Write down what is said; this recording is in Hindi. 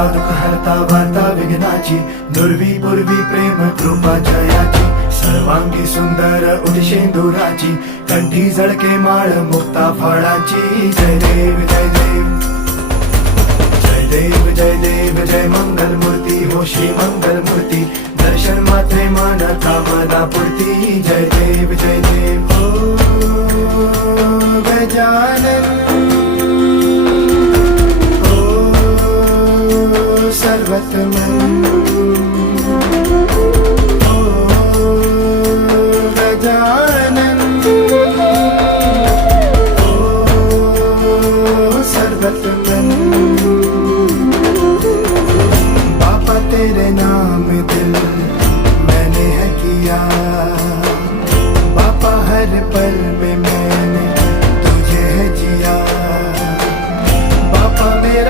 हरता दुःख हरता वार्ता विघ्नाची, दुर्वी पूर्वी प्रेम कृपा जयाची, सर्वांगी सुंदर उदिशेंदुराची, कंठी झळके माळ मुक्ता फळाची. जय देव जय देव जय देव जय देव जय मंगल मूर्ती हो श्री मंगल मूर्ती, दर्शन मात्रे मन कामना पूर्ती. जय देव जय देव हो गजानन हो सर्वतमन.